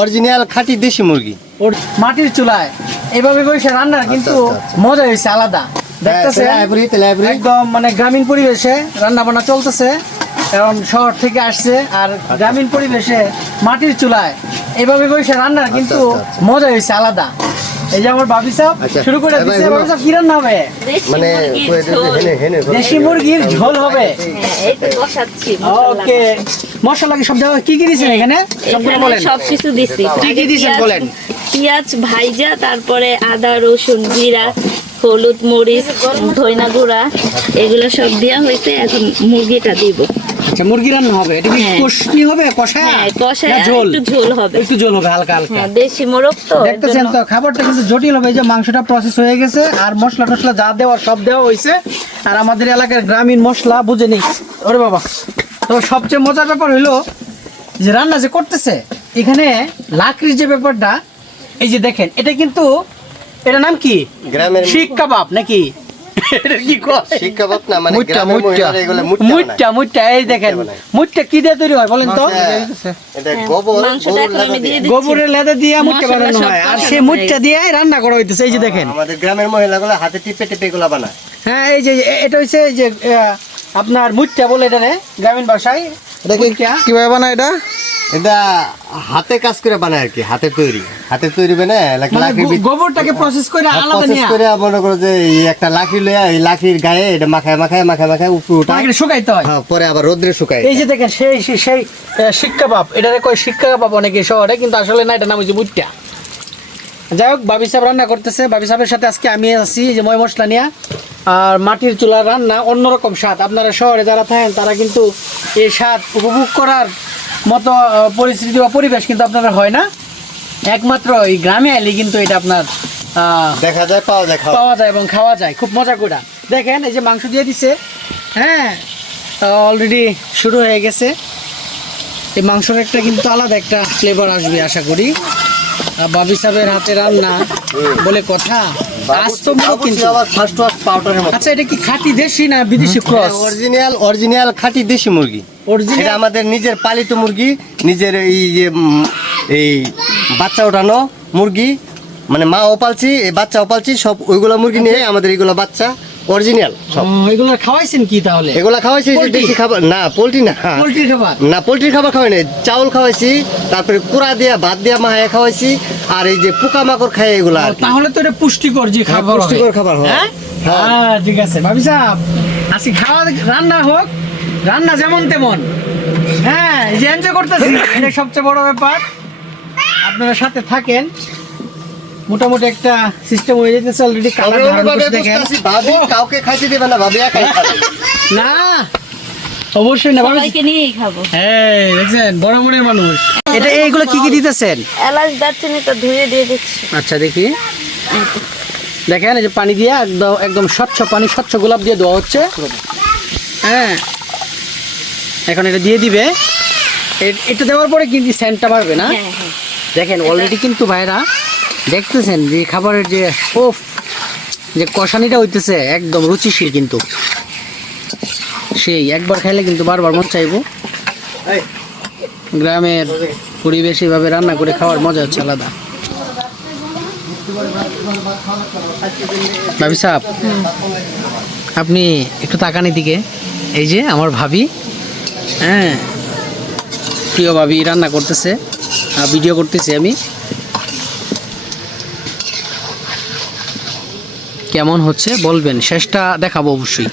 Original খাঁটি দেশি মুরগি। ওর মাটির চুলায়। এইভাবে বসে রান্নার কিন্তু আচ্ছা, আচ্ছা। মজা হয়েছে আলাদা। দেখতেছে তেলাইপুরি তেলাইপুরি একদম মানে গ্রামীণ পরিবেশে রান্না বান্না চলতেছে। কারণ শহর থেকে আসছে আর গ্রামীণ পরিবেশে মাটির চুলায়। এইভাবে বসে রান্নার কিন্তু আচ্ছা, মজা হয়েছে আলাদা। এই যে আমার বাবি সাহেব আচ্ছা। শুরু করে এবার দিচ্ছে বাবি সাহেব কি রান্না হবে? মানে হেনে হেনে দেশি মুরগির ঝোল হবে। হ্যাঁ, এই তো বসাচ্ছি ওকে। মশলা কি সব দেওয়া কি কি দিয়েছেন এখানে? সবগুলো বলেন। সব কিছু দিছি। কি কি দিছেন বলেন? পেঁয়াজ ভাইজা তারপরে আদা রসুন জিরা হলুদ মরিচ ধইনা গুঁড়া এগুলো সব দেওয়া হয়েছে। এখন মুরগিটা দিব। আচ্ছা মুরগি রান্না হবে? এটা কি হ্যাঁ। কষনি হবে কষা? হ্যাঁ ঝোল? একটু ঝোল হবে। একটু ঝোল হবে হালকা হালকা। হ্যাঁ দেশি মোরগ তো দেখতেছেন তো খাবারটা কিন্তু জটিল হবে এই যে মাংসটা প্রসেস হয়ে গেছে আর মশলা টসলা যা দেওয়ার সব দেওয়া হয়েছে। আর আমাদের এলাকার গ্রামীণ মশলা বুঝে নি ওরে বাবা। তো সবচেয়ে মজার ব্যাপার হইল যে রান্না যে করতেছে এখানে লাকড়ির যে ব্যাপারটা এই যে দেখেন এটা কিন্তু এটা নাম কি? গ্রামের শিক কাবাব নাকি? এটা কি কয়? শিক্ষা বাপ না মানে মুট্টা, গ্রামের মুট্টা। মহিলারা এগুলো মুট্টা মুটটা মুটটা এই দেখেন মুটটা বানায়। মুটটা কি দিয়ে তৈরি হয় বলেন তো? হ্যাঁ, এটা গোবর মাংসটা গরুর এখন আমি লাদা দিয়ে দিয়ে। দিচ্ছি। গোবরের লেদা দিয়ে মুটটা বানানো হয়। আর সেই মুটটা দিয়ে রান্না করা হইতেছে এই যে দেখেন। আমাদের গ্রামের মহিলাগুলো হাতে টিপে টিপে এগুলো বানায়। হ্যাঁ এই যে এটা হচ্ছে এই যে আপনার মুটটা বলে এটা রে, গ্রামীণ ভাষায়। মুটটা। কীভাবে বানায় এটা? এটা হাতে কাজ করে বানায় আর কি হাতে তৈরি। হাতে তৈরি বানায় মানে গোবরটাকে প্রসেস করে আলাদা প্রসেস নিয়ে। করে মনে করো যে এই একটা লাঠি লইয়া এই লাঠির গায়ে এটা মাখায় মাখায় মাখায় মাখায় উপরে উঠায় তাকে শুকাইতে হয়। হ্যাঁ, পরে আবার রোদ্রে শুকায়। এই যে দেখেন সেই সেই- সেই শিক্ষা বাপ এটারে কয় শিক্ষা বাপ অনেকে শহরে কিন্তু আসলে না এটা নাম হচ্ছে মুটটা। যাই হোক বাবি সাহেব রান্না করতেছে। বাবি সাহেবের সাথে আজকে আমি আছি যে ময় মশলা নিয়ে। আর মাটির চুলার রান্না অন্যরকম স্বাদ। আপনারা শহরে যারা থাকেন তারা কিন্তু এই স্বাদ উপভোগ করার মতো পরিস্থিতি বা পরিবেশ কিন্তু আপনারা হয় না। একমাত্র এই গ্রামে এলে কিন্তু এটা আপনার দেখা যায় পাওয়া যায় পাওয়া যায়। এবং খাওয়া যায়। খুব মজা করে দেখেন এই যে মাংস দিয়ে দিছে। হ্যাঁ অলরেডি শুরু হয়ে গেছে। এই মাংসের একটা কিন্তু আলাদা একটা ফ্লেভার আসবে আশা করি। বাবি সাহেবের হাতে রান্না বলে কথা। আজ কিন্তু আবার ফার্স্ট ওয়াশ পাউডারের মতো। আচ্ছা এটা কি খাঁটি দেশি না বিদেশি ক্রস অরিজিনাল অরিজিনাল খাঁটি দেশি মুরগি। অরিজিনাল আমাদের নিজের পালিত মুরগি নিজের এই যে এই বাচ্চা ওঠানো মুরগি মানে মা ও পালছি এই বাচ্চা ও পালছি সব ওইগুলো মুরগি নিয়ে আমাদের এইগুলো বাচ্চা অরিজিনাল সব। এগুলো খাওয়াইছেন কি তাহলে? এগুলা খাওয়াইছি দেশি খাবার না পোলট্রি না। পোল্ট্রি খাবার? না পোলট্রির খাবার খাওয়াই চাউল খাওয়াইছি তারপরে কুড়া দিয়া ভাত দিয়া মাহায় খাওয়াইছি আর এই যে পোকামাকড় খায় এগুলা। তাহলে তো এটা পুষ্টিকর যে খাবার হবে। পুষ্টিকর খাবার হয়। হ্যাঁ? হ্যাঁ। হ্যাঁ ঠিক আছে। ভাবি সাহেব আজকে খাওয়া রান্না হোক রান্না যেমন তেমন। হ্যাঁ এই যে এনজয় করতেছি এটা সবচেয়ে বড় ব্যাপার। আপনারা সাথে থাকেন। মোটামুটি একটা সিস্টেম হয়ে যেতেছে অলরেডি কালার দেখেন। ভাবি কাউকে খাইতে দেবে না ভাবি একাই খাবে। না অবশ্যই না ভাবি নিয়েই খাব। হ্যাঁ দেখছেন বড় মনের মানুষ। এটা এইগুলো কি কি দিতেছেন? এলাচ দারচিনিটা ধুয়ে দিয়ে দিচ্ছি। আচ্ছা দেখি। দেখেন এই যে পানি দিয়ে একদম একদম স্বচ্ছ পানি স্বচ্ছ গোলাপ দিয়ে দেওয়া হচ্ছে। হ্যাঁ। এখন এটা দিয়ে দিবে। এ- এটা দেওয়ার পরে কিন্তু সেন্টটা বাড়বে না? হ্যাঁ হ্যাঁ। দেখেন অলরেডি কিন্তু ভাইরা দেখতেছেন যে খাবারের যে ওফ যে কষানিটা হইতেছে একদম রুচিশীল কিন্তু। সেই একবার খাইলে কিন্তু বারবার মন চাইব। গ্রামের পরিবেশ এভাবে রান্না করে খাওয়ার মজা হচ্ছে আলাদা। ভাবি সাহেব, আপনি একটু তাকান দিকে এই যে আমার ভাবি হ্যাঁ প্রিয় ভাবি রান্না করতেছে, আর ভিডিও করতেছি আমি। কেমন হচ্ছে বলবেন, শেষটা দেখাবো অবশ্যই।